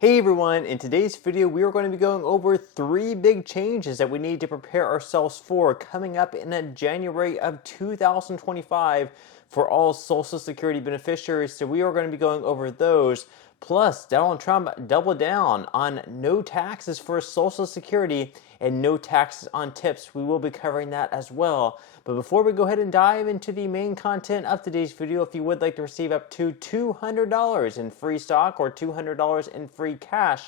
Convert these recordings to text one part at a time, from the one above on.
Hey everyone, in today's video we are going to be going over 3 big changes that we need to prepare ourselves for coming up in January of 2025 for all Social Security beneficiaries. So we are going to be going over those. Plus, Donald Trump doubled down on no taxes for Social Security and no taxes on tips. We will be covering that as well. But before we go ahead and dive into the main content of today's video, if you would like to receive up to $200 in free stock or $200 in free cash,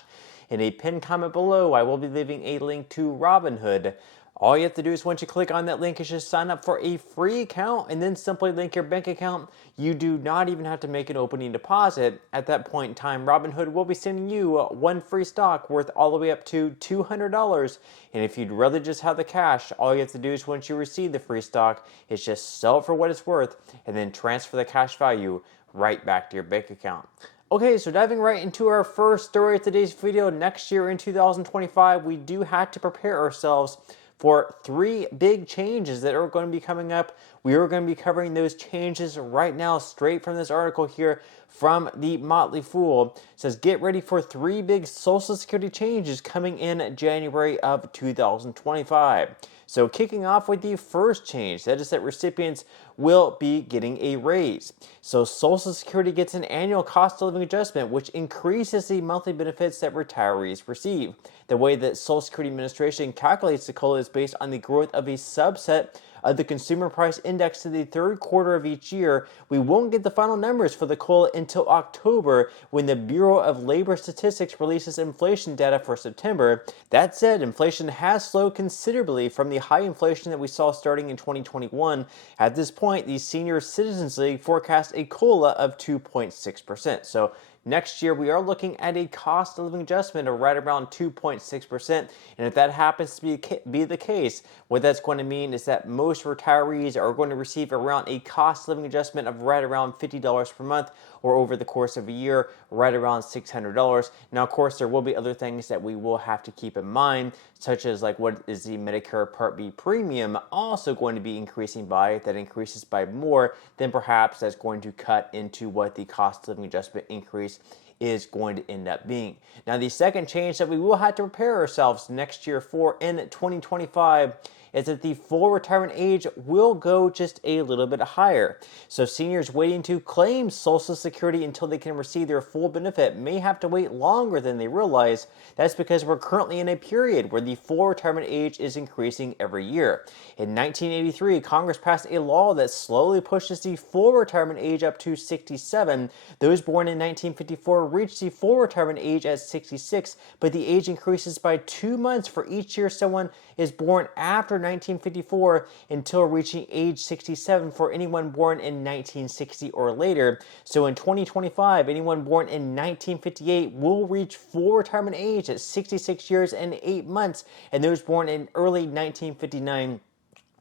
in a pinned comment below, I will be leaving a link to Robinhood. All you have to do is once you click on that link is just sign up for a free account and then simply link your bank account. You do not even have to make an opening deposit. At that point in time, Robinhood will be sending you one free stock worth all the way up to $200. And if you'd rather just have the cash, all you have to do is once you receive the free stock is just sell it for what it's worth and then transfer the cash value right back to your bank account. Okay, so diving right into our first story of today's video, next year in 2025, we do have to prepare ourselves for 3 big changes that are going to be coming up. We are going to be covering those changes right now, straight from this article here from the Motley Fool. It says, get ready for 3 big Social Security changes coming in January of 2025. So kicking off with the first change, that is that recipients will be getting a raise. So Social Security gets an annual cost of living adjustment, which increases the monthly benefits that retirees receive. The way that Social Security Administration calculates the COLA is based on the growth of a subset of the Consumer Price Index to the third quarter of each year. We won't get the final numbers for the COLA until October, when the Bureau of Labor Statistics releases inflation data for September. That said, inflation has slowed considerably from the high inflation that we saw starting in 2021. At this point, the Senior Citizens League forecasts a COLA of 2.6%. So next year, we are looking at a cost of living adjustment of right around 2.6%. And if that happens to be the case, what that's going to mean is that most retirees are going to receive around a cost of living adjustment of right around $50 per month, or over the course of a year, right around $600. Now, of course, there will be other things that we will have to keep in mind, such as like what is the Medicare Part B premium also going to be increasing by. If that increases by more, then perhaps that's going to cut into what the cost of living adjustment increase is going to end up being. Now, the second change that we will have to prepare ourselves next year for in 2025 is that the full retirement age will go just a little bit higher. So seniors waiting to claim Social Security until they can receive their full benefit may have to wait longer than they realize. That's because we're currently in a period where the full retirement age is increasing every year. In 1983, Congress passed a law that slowly pushes the full retirement age up to 67. Those born in 1954 reach the full retirement age at 66, but the age increases by 2 months for each year someone is born after 1954 until reaching age 67 for anyone born in 1960 or later. So in 2025, anyone born in 1958 will reach full retirement age at 66 years and 8 months, and those born in early 1959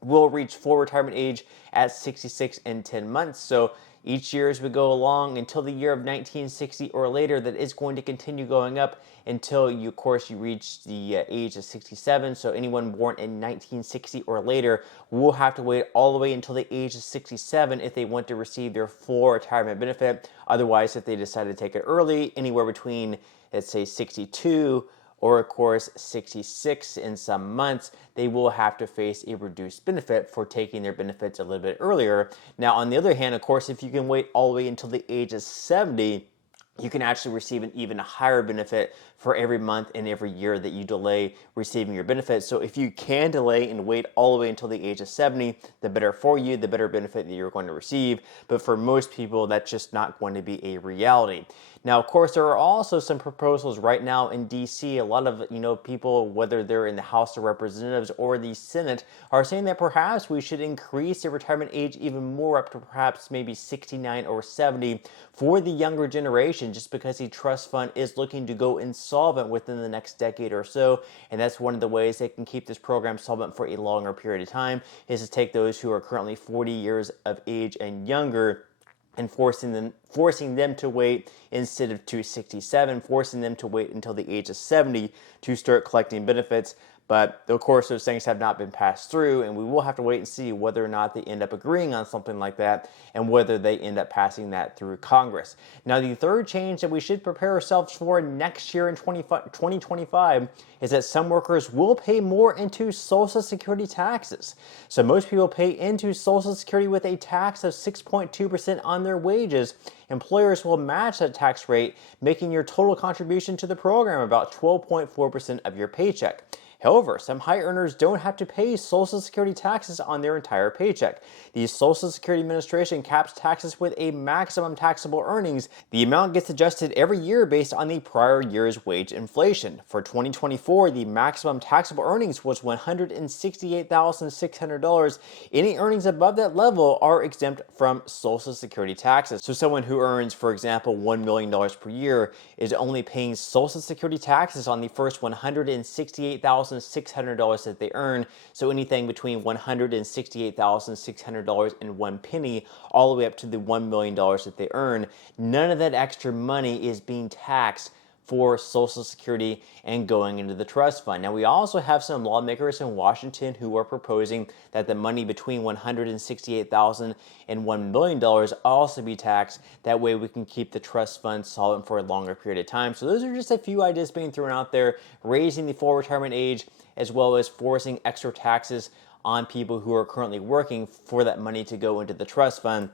will reach full retirement age at 66 and 10 months. So each year as we go along until the year of 1960 or later, that is going to continue going up until you, of course, you reach the age of 67. So anyone born in 1960 or later will have to wait all the way until the age of 67 if they want to receive their full retirement benefit. Otherwise, if they decide to take it early, anywhere between, let's say, 62 or of course 66 in some months, they will have to face a reduced benefit for taking their benefits a little bit earlier. Now, on the other hand, of course, if you can wait all the way until the age of 70, you can actually receive an even higher benefit for every month and every year that you delay receiving your benefits. So if you can delay and wait all the way until the age of 70, the better for you, the better benefit that you're going to receive. But for most people, that's just not going to be a reality. Now, of course, there are also some proposals right now in DC. A lot of, people, whether they're in the House of Representatives or the Senate, are saying that perhaps we should increase the retirement age even more, up to perhaps maybe 69 or 70 for the younger generation, just because the trust fund is looking to go insolvent within the next decade or so. And that's one of the ways they can keep this program solvent for a longer period of time, is to take those who are currently 40 years of age and younger and forcing them to wait instead of to 67, forcing them to wait until the age of 70 to start collecting benefits. But of course, those things have not been passed through, and we will have to wait and see whether or not they end up agreeing on something like that and whether they end up passing that through Congress. Now, the third change that we should prepare ourselves for next year in 2025 is that some workers will pay more into Social Security taxes. So most people pay into Social Security with a tax of 6.2% on their wages. Employers will match that tax rate, making your total contribution to the program about 12.4% of your paycheck. However, some high earners don't have to pay Social Security taxes on their entire paycheck. The Social Security Administration caps taxes with a maximum taxable earnings. The amount gets adjusted every year based on the prior year's wage inflation. For 2024, the maximum taxable earnings was $168,600. Any earnings above that level are exempt from Social Security taxes. So someone who earns, for example, $1 million per year is only paying Social Security taxes on the first $168,600 that they earn. So anything between $168,600 and 1 penny all the way up to the $1 million that they earn, none of that extra money is being taxed for Social Security and going into the trust fund. Now, we also have some lawmakers in Washington who are proposing that the money between $168,000 and $1 million also be taxed. That way we can keep the trust fund solvent for a longer period of time. So those are just a few ideas being thrown out there, raising the full retirement age as well as forcing extra taxes on people who are currently working for that money to go into the trust fund.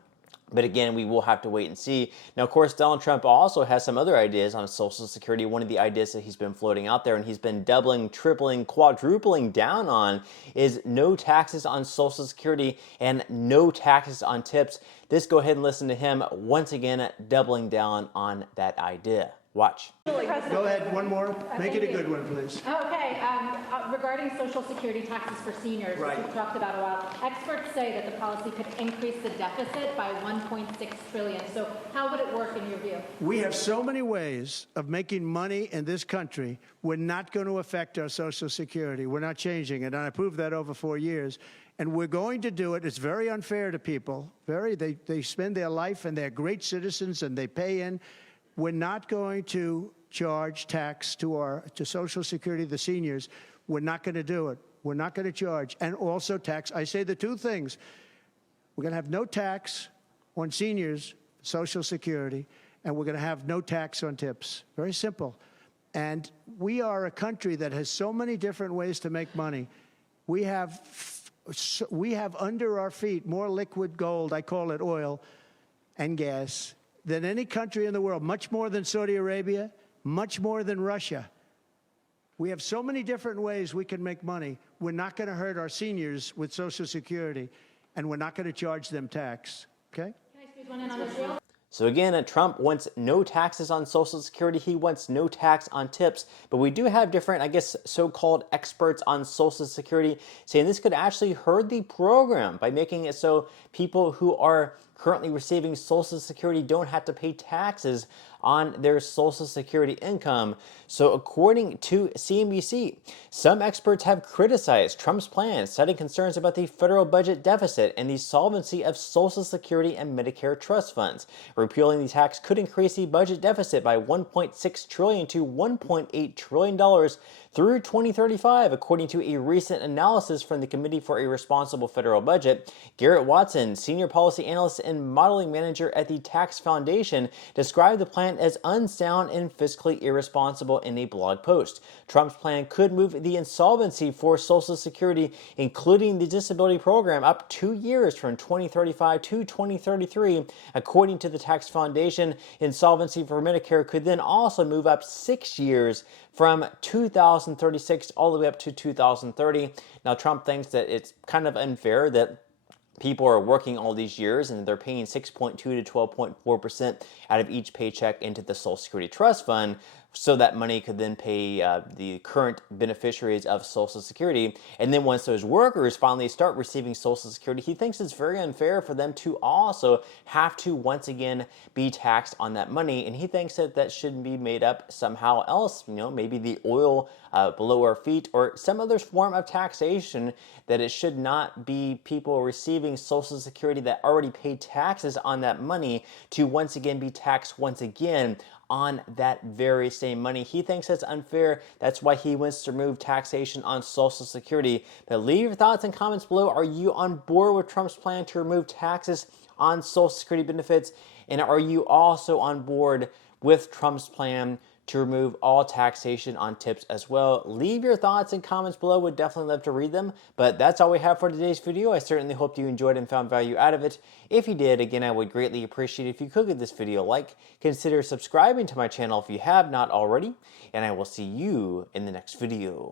But again, we will have to wait and see. Now, of course, Donald Trump also has some other ideas on Social Security. One of the ideas that he's been floating out there and he's been doubling, tripling, quadrupling down on is no taxes on Social Security and no taxes on tips. Let's go ahead and listen to him once again, doubling down on that idea. Watch. Go ahead, one more. Make it a good one, please. Okay, regarding Social Security taxes for seniors, which we've talked about a while, experts say that the policy could increase the deficit by $1.6 trillion. So how would it work in your view? We have so many ways of making money in this country. We're not going to affect our Social Security. We're not changing it, and I proved that over 4 years. And we're going to do it. It's very unfair to people. They spend their life and they're great citizens and they pay in. We're not going to charge tax to Social Security, the seniors. We're not going to do it. We're not going to charge. And also tax. I say the two things. We're going to have no tax on seniors, Social Security, and we're going to have no tax on tips. Very simple. And we are a country that has so many different ways to make money. We have under our feet more liquid gold, I call it oil, and gas, than any country in the world, much more than Saudi Arabia, much more than Russia. We have so many different ways we can make money. We're not going to hurt our seniors with Social Security, and we're not going to charge them tax. Okay? Can I squeeze one in on this real? So again, Trump wants no taxes on Social Security. He wants no tax on tips. But we do have different, I guess, so-called experts on Social Security saying this could actually hurt the program by making it so people who are currently receiving Social Security don't have to pay taxes on their Social Security income. So according to CNBC, some experts have criticized Trump's plans, citing concerns about the federal budget deficit and the solvency of Social Security and Medicare trust funds. Repealing the tax could increase the budget deficit by $1.6 trillion to $1.8 trillion through 2035, according to a recent analysis from the Committee for a Responsible Federal Budget. Garrett Watson, senior policy analyst and modeling manager at the Tax Foundation, described the plan as unsound and fiscally irresponsible in a blog post. Trump's plan could move the insolvency for Social Security, including the disability program, up 2 years from 2035 to 2033. According to the Tax Foundation, insolvency for Medicare could then also move up 6 years from 2036 all the way up to 2030. Now, Trump thinks that it's kind of unfair that people are working all these years and they're paying 6.2 to 12.4% out of each paycheck into the Social Security Trust Fund, so that money could then pay the current beneficiaries of Social Security. And then once those workers finally start receiving Social Security, he thinks it's very unfair for them to also have to once again be taxed on that money. And he thinks that that should be made up somehow else, maybe the oil below our feet or some other form of taxation, that it should not be people receiving Social Security that already paid taxes on that money to once again be taxed once again on that very same money. He thinks that's unfair. That's why he wants to remove taxation on Social Security. But leave your thoughts and comments below. Are you on board with Trump's plan to remove taxes on Social Security benefits? And are you also on board with Trump's plan to remove all taxation on tips as well? Leave your thoughts and comments below. Would definitely love to read them. But that's all we have for today's video. I certainly hope you enjoyed and found value out of it. If you did, again, I would greatly appreciate if you could give this video a like. Consider subscribing to my channel if you have not already. And I will see you in the next video.